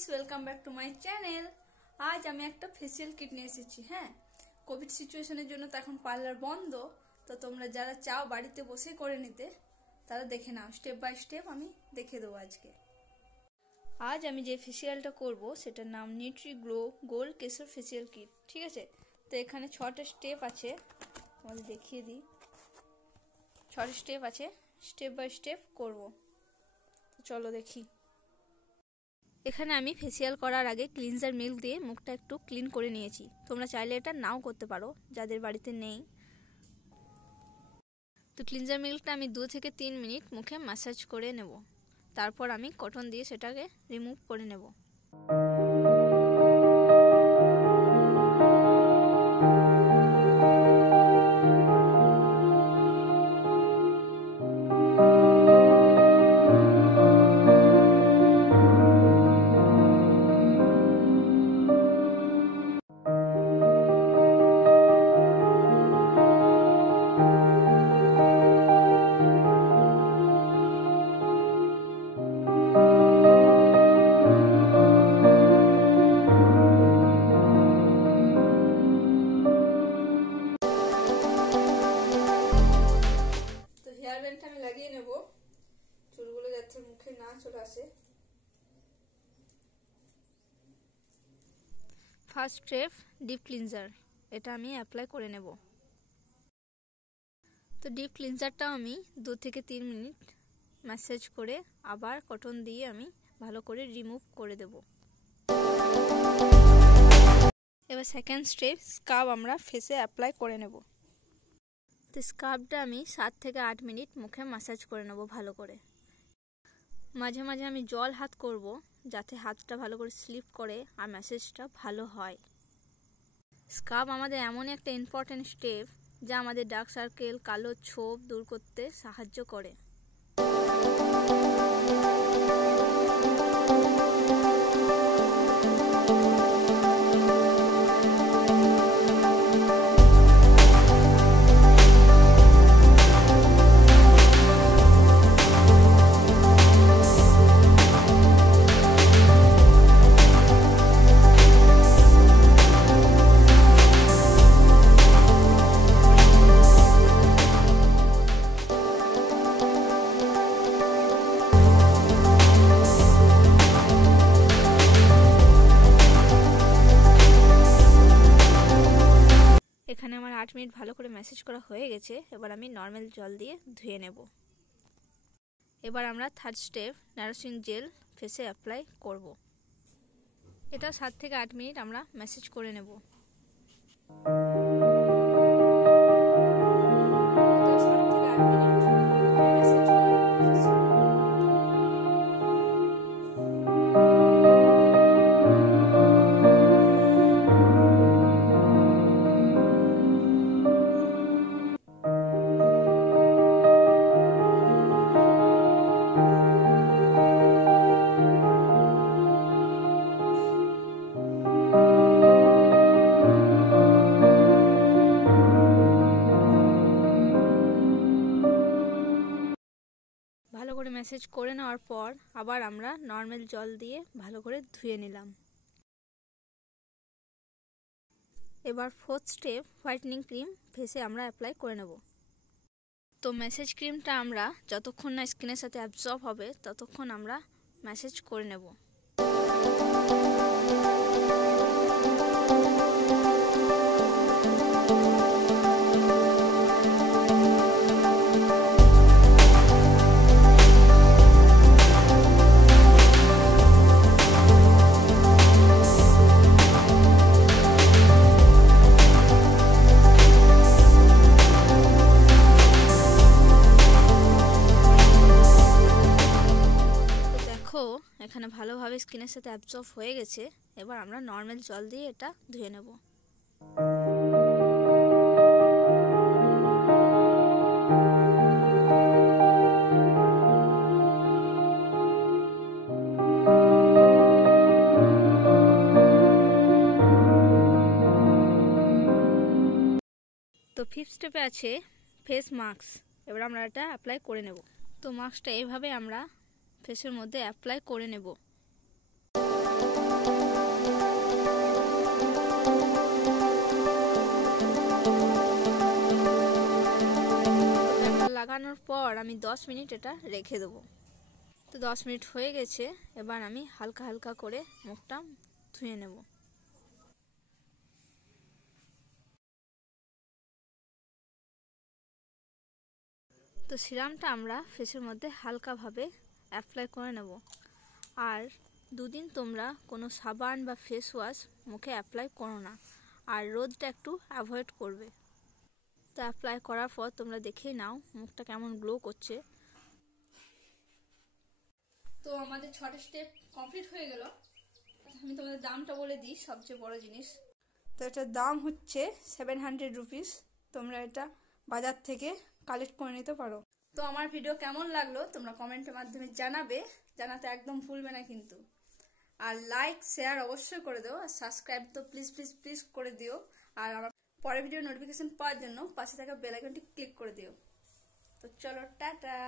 Guys, welcome back to my channel. আজ আমি একটা ফেসিয়াল কিট নিয়ে এসেছি। হ্যাঁ, কোভিড সিচুয়েশনের জন্য তো এখন পার্লার বন্ধ, তো তোমরা যারা চাও বাড়িতে বসে করে নিতে তারা দেখে নাও, স্টেপ বাই স্টেপ আমি দেখে দেবো। আজ আমি যে ফেসিয়ালটা করব সেটার নাম নিউট্রি গ্লো গোল্ড কেশর ফেসিয়াল কিট। ঠিক আছে, তো এখানে 6টা স্টেপ আছে, তোমাদের দেখিয়ে দিই। 6টা স্টেপ আছে, স্টেপ বাই স্টেপ করব। তো চলো দেখি। এখানে আমি ফেসিয়াল করার আগে ক্লিনজার মিল্ক দিয়ে মুখটা একটু ক্লিন করে নিয়েছি। তোমরা চাইলে এটা নাও করতে পারো যাদের বাড়িতে নেই। তো ক্লিনজার মিল্কটা আমি 2 থেকে 3 মিনিট মুখে ম্যাসাজ করে নেব। তারপর আমি কটন দিয়ে সেটাকে রিমুভ করে নেব। হেয়ার ব্যান্ডটা আমি লাগিয়ে নেব, চুলগুলো যাতে মুখে না চলে আসে। ফার্স্ট স্টেপ ডিপ ক্লিনজার, এটা আমি অ্যাপ্লাই করে নেব। তো ডিপ ক্লিনজারটাও আমি 2 থেকে 3 মিনিট ম্যাসাজ করে আবার কটন দিয়ে আমি ভালো করে রিমুভ করে দেব। এবার সেকেন্ড স্টেপ স্ক্রাব আমরা ফেসে অ্যাপ্লাই করে নেব। তো স্ক্রাবটা আমি 7 থেকে 8 মিনিট মুখে ম্যাসাজ করে নেব ভালো করে। মাঝে মাঝে আমি জল হাত করব যাতে হাতটা ভালো করে স্লিপ করে আর ম্যাসাজটা ভালো হয়। স্ক্রাব আমাদের এমন একটা ইম্পর্টেন্ট স্টেপ যা আমাদের ডার্ক সার্কেল, কালো ছোপ দূর করতে সাহায্য করে। এখানে আমার 8 মিনিট ভালো করে ম্যাসাজ করা হয়ে গেছে। এবার আমি নর্মাল জল দিয়ে ধুয়ে নেব। এবার আমরা থার্ড স্টেপ নারিশিং জেল ফেসে অ্যাপ্লাই করব। এটা 7 থেকে 8 মিনিট আমরা ম্যাসাজ করে নেব। ভালো করে ম্যাসাজ করে নেওয়ার পর আবার আমরা নর্মাল জল দিয়ে ভালো করে ধুয়ে নিলাম। এবার ফোর্থ স্টেপ হোয়াইটনিং ক্রিম ফেসে আমরা অ্যাপ্লাই করে নেব। তো ম্যাসাজ ক্রিমটা আমরা যতক্ষণ না স্কিনের সাথে অ্যাবজর্ব হবে ততক্ষণ আমরা ম্যাসাজ করে নেব। এখানে ভালোভাবে স্কিনের সাথে অ্যাবজর্ব হয়ে গেছে। এবার আমরা নর্মাল জল দিয়ে এটা ধুয়ে নেব। তো ফিফথ স্টেপে আছে ফেস মাস্ক। এবার আমরা এটা অ্যাপ্লাই করে নেব। তো মাস্কটা এইভাবে আমরা ফেসের মধ্যে অ্যাপ্লাই করে নেব। লাগানোর পর আমি 10 মিনিট এটা রেখে দেবো। তো 10 মিনিট হয়ে গেছে, এবার আমি হালকা হালকা করে মুখটা ধুয়ে নেব। তো সিরামটা আমরা ফেসের মধ্যে হালকাভাবে অ্যাপ্লাই করে নেব। আর দুদিন তোমরা কোনো সাবান বা ফেস ওয়াশ মুখে অ্যাপ্লাই করো না, আর রোদটা একটু অ্যাভয়েড করবে। তো অ্যাপ্লাই করার পর তোমরা দেখেই নাও মুখটা কেমন গ্লো করছে। তো আমাদের 6টা স্টেপ কমপ্লিট হয়ে গেল। আমি তোমাদের দামটা বলে দিই, সবচেয়ে বড় জিনিস। তো এটার দাম হচ্ছে 700 রুপিস। তোমরা এটা বাজার থেকে কালেক্ট করে নিতে পারো। তো আমার ভিডিও কেমন লাগলো তোমরা কমেন্টের মাধ্যমে জানাবে, জানাতে একদম ভুলবে না কিন্তু। আর লাইক শেয়ার অবশ্যই করে দিও, আর সাবস্ক্রাইব তো প্লিজ প্লিজ প্লিজ করে দিও। আর আমার পরের ভিডিও নোটিফিকেশন পাওয়ার জন্য পাশে থাকা বেল আইকনটি ক্লিক করে দিও। তো চলো, টাটা।